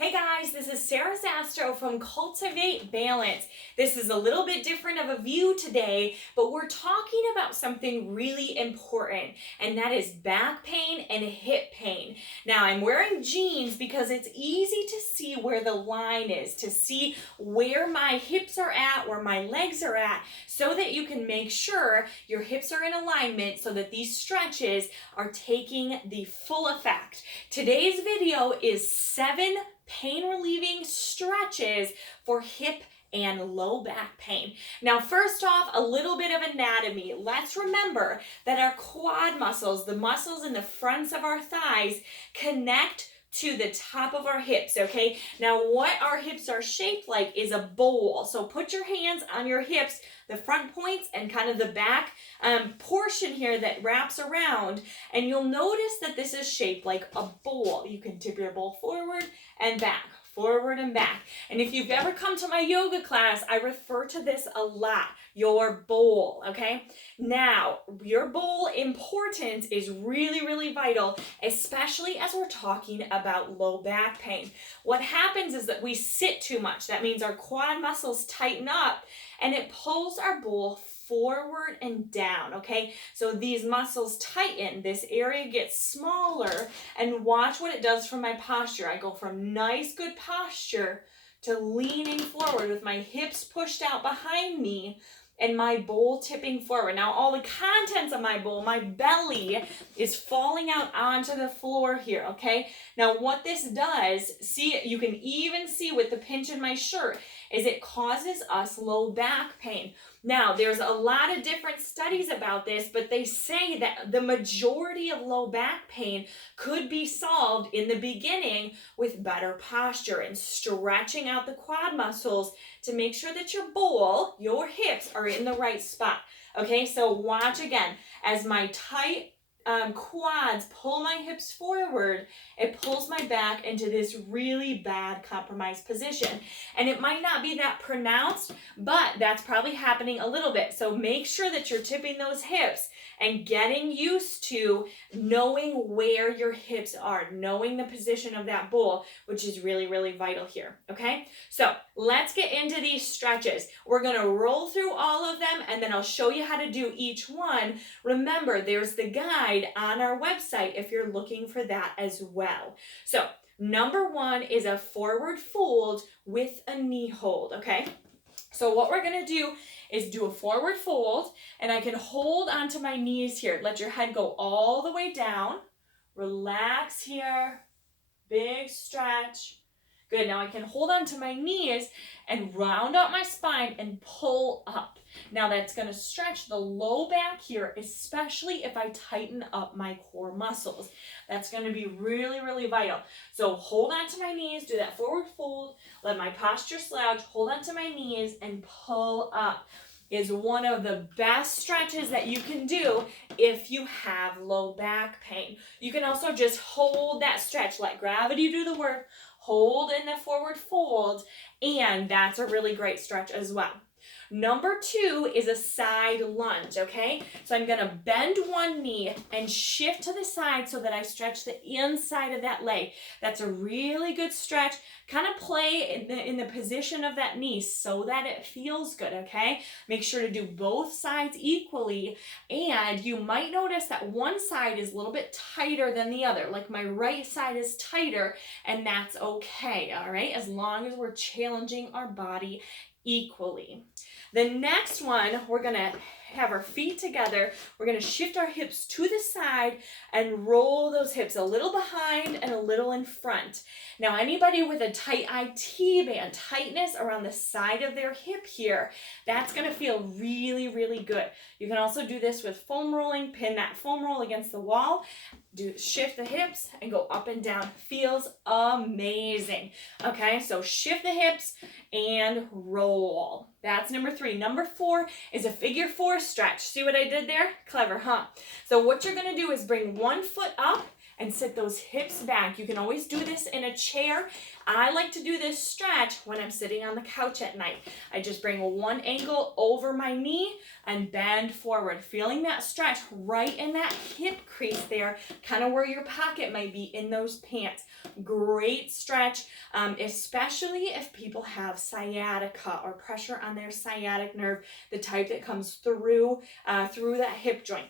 Hey guys, this is Sarah Zastro from Cultivate Balance. This is a little bit different of a view today, but we're talking about something really important, and that is back pain and hip pain. Now, I'm wearing jeans because it's easy to see where the line is, to see where my hips are at, where my legs are at, so that you can make sure your hips are in alignment so that these stretches are taking the full effect. Today's video is 7 pain relieving stretches for hip and low back pain. Now, first off, a little bit of anatomy. Let's remember that our quad muscles, the muscles in the fronts of our thighs, connect to the top of our hips, okay? Now, what our hips are shaped like is a bowl. So put your hands on your hips, the front points and kind of the back portion here that wraps around, and you'll notice that this is shaped like a bowl. You can tip your bowl forward and back, forward and back. And if you've ever come to my yoga class, I refer to this a lot, your bowl, okay? Now, your bowl importance is really, really vital, especially as we're talking about low back pain. What happens is that we sit too much. That means our quad muscles tighten up and it pulls our bowl forward and down, okay? So these muscles tighten, this area gets smaller, and watch what it does for my posture. I go from nice, good posture to leaning forward with my hips pushed out behind me and my bowl tipping forward. Now, all the contents of my bowl, my belly is falling out onto the floor here, okay? Now, what this does, see, you can even see with the pinch in my shirt, is it causes us low back pain. Now, there's a lot of different studies about this, but they say that the majority of low back pain could be solved in the beginning with better posture and stretching out the quad muscles to make sure that your bowl, your hips, are in the right spot. Okay, so watch again. As my tight quads pull my hips forward, it pulls my back into this really bad compromised position. And it might not be that pronounced, but that's probably happening a little bit. So make sure that you're tipping those hips and getting used to knowing where your hips are, knowing the position of that bowl, which is really, really vital here, okay? So let's get into these stretches. We're gonna roll through all of them and then I'll show you how to do each one. Remember, there's the guide on our website if you're looking for that as well. So number 1 is a forward fold with a knee hold, okay? So what we're gonna do is do a forward fold, and I can hold onto my knees here. Let your head go all the way down. Relax here, big stretch. Good, now I can hold onto my knees and round out my spine and pull up. Now that's gonna stretch the low back here, especially if I tighten up my core muscles. That's gonna be really, really vital. So hold onto my knees, do that forward fold, let my posture slouch, hold onto my knees and pull up. Is one of the best stretches that you can do if you have low back pain. You can also just hold that stretch, let gravity do the work, hold in the forward fold, and that's a really great stretch as well. Number 2 is a side lunge, okay? So I'm gonna bend one knee and shift to the side so that I stretch the inside of that leg. That's a really good stretch. Kind of play in the position of that knee so that it feels good, okay? Make sure to do both sides equally, and you might notice that one side is a little bit tighter than the other, like my right side is tighter, and that's okay, all right? As long as we're challenging our body equally. The next one, we're gonna have our feet together. We're gonna shift our hips to the side and roll those hips a little behind and a little in front. Now, anybody with a tight IT band, tightness around the side of their hip here, that's gonna feel really, really good. You can also do this with foam rolling, pin that foam roll against the wall, shift the hips and go up and down. Feels amazing. Okay, so shift the hips and roll. That's number 3. Number 4 is a figure 4 stretch. See what I did there? Clever, huh? So what you're gonna do is bring one foot up and sit those hips back. You can always do this in a chair. I like to do this stretch when I'm sitting on the couch at night. I just bring one ankle over my knee and bend forward, feeling that stretch right in that hip crease there, kind of where your pocket might be in those pants. Great stretch, especially if people have sciatica or pressure on their sciatic nerve, the type that comes through that hip joint.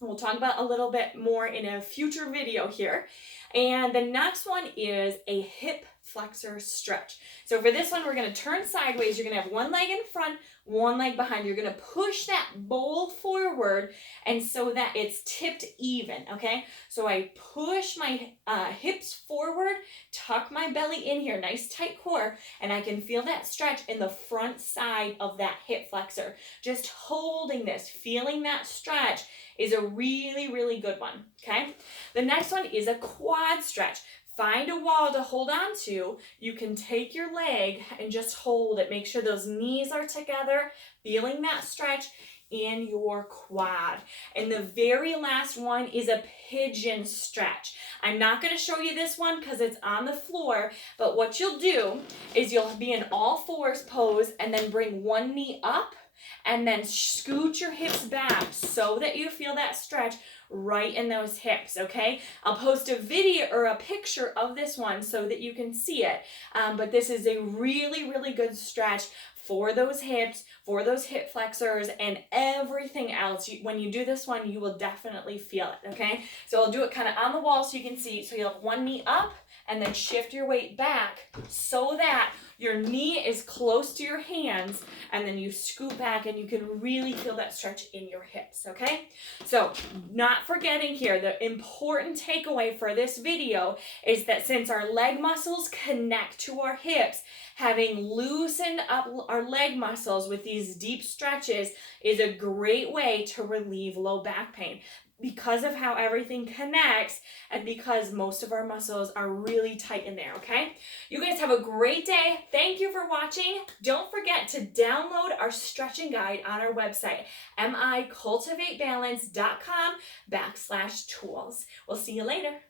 We'll talk about a little bit more in a future video here. And the next one is a hip flexor stretch. So for this one, we're going to turn sideways. You're going to have one leg in front, one leg behind. You're going to push that bowl forward and so that it's tipped even, okay? So I push my hips forward, tuck my belly in here, nice tight core, and I can feel that stretch in the front side of that hip flexor. Just holding this, feeling that stretch is a really, really good one, okay? The next one is a quad stretch. Find a wall to hold on to. You can take your leg and just hold it. Make sure those knees are together, feeling that stretch in your quad. And the very last one is a pigeon stretch. I'm not going to show you this one because it's on the floor, but what you'll do is you'll be in all fours pose and then bring one knee up and then scoot your hips back so that you feel that stretch right in those hips, okay? I'll post a video or a picture of this one so that you can see it, but this is a really, really good stretch for those hips, for those hip flexors, and everything else. When you do this one, you will definitely feel it, okay? So I'll do it kind of on the wall so you can see. So you'll have one knee up and then shift your weight back so that your knee is close to your hands, and then you scoot back and you can really feel that stretch in your hips, okay? So not forgetting here, the important takeaway for this video is that since our leg muscles connect to our hips, having loosened up our leg muscles with these deep stretches is a great way to relieve low back pain, because of how everything connects and because most of our muscles are really tight in there, okay? You guys have a great day. Thank you for watching. Don't forget to download our stretching guide on our website, micultivatebalance.com/tools. We'll see you later.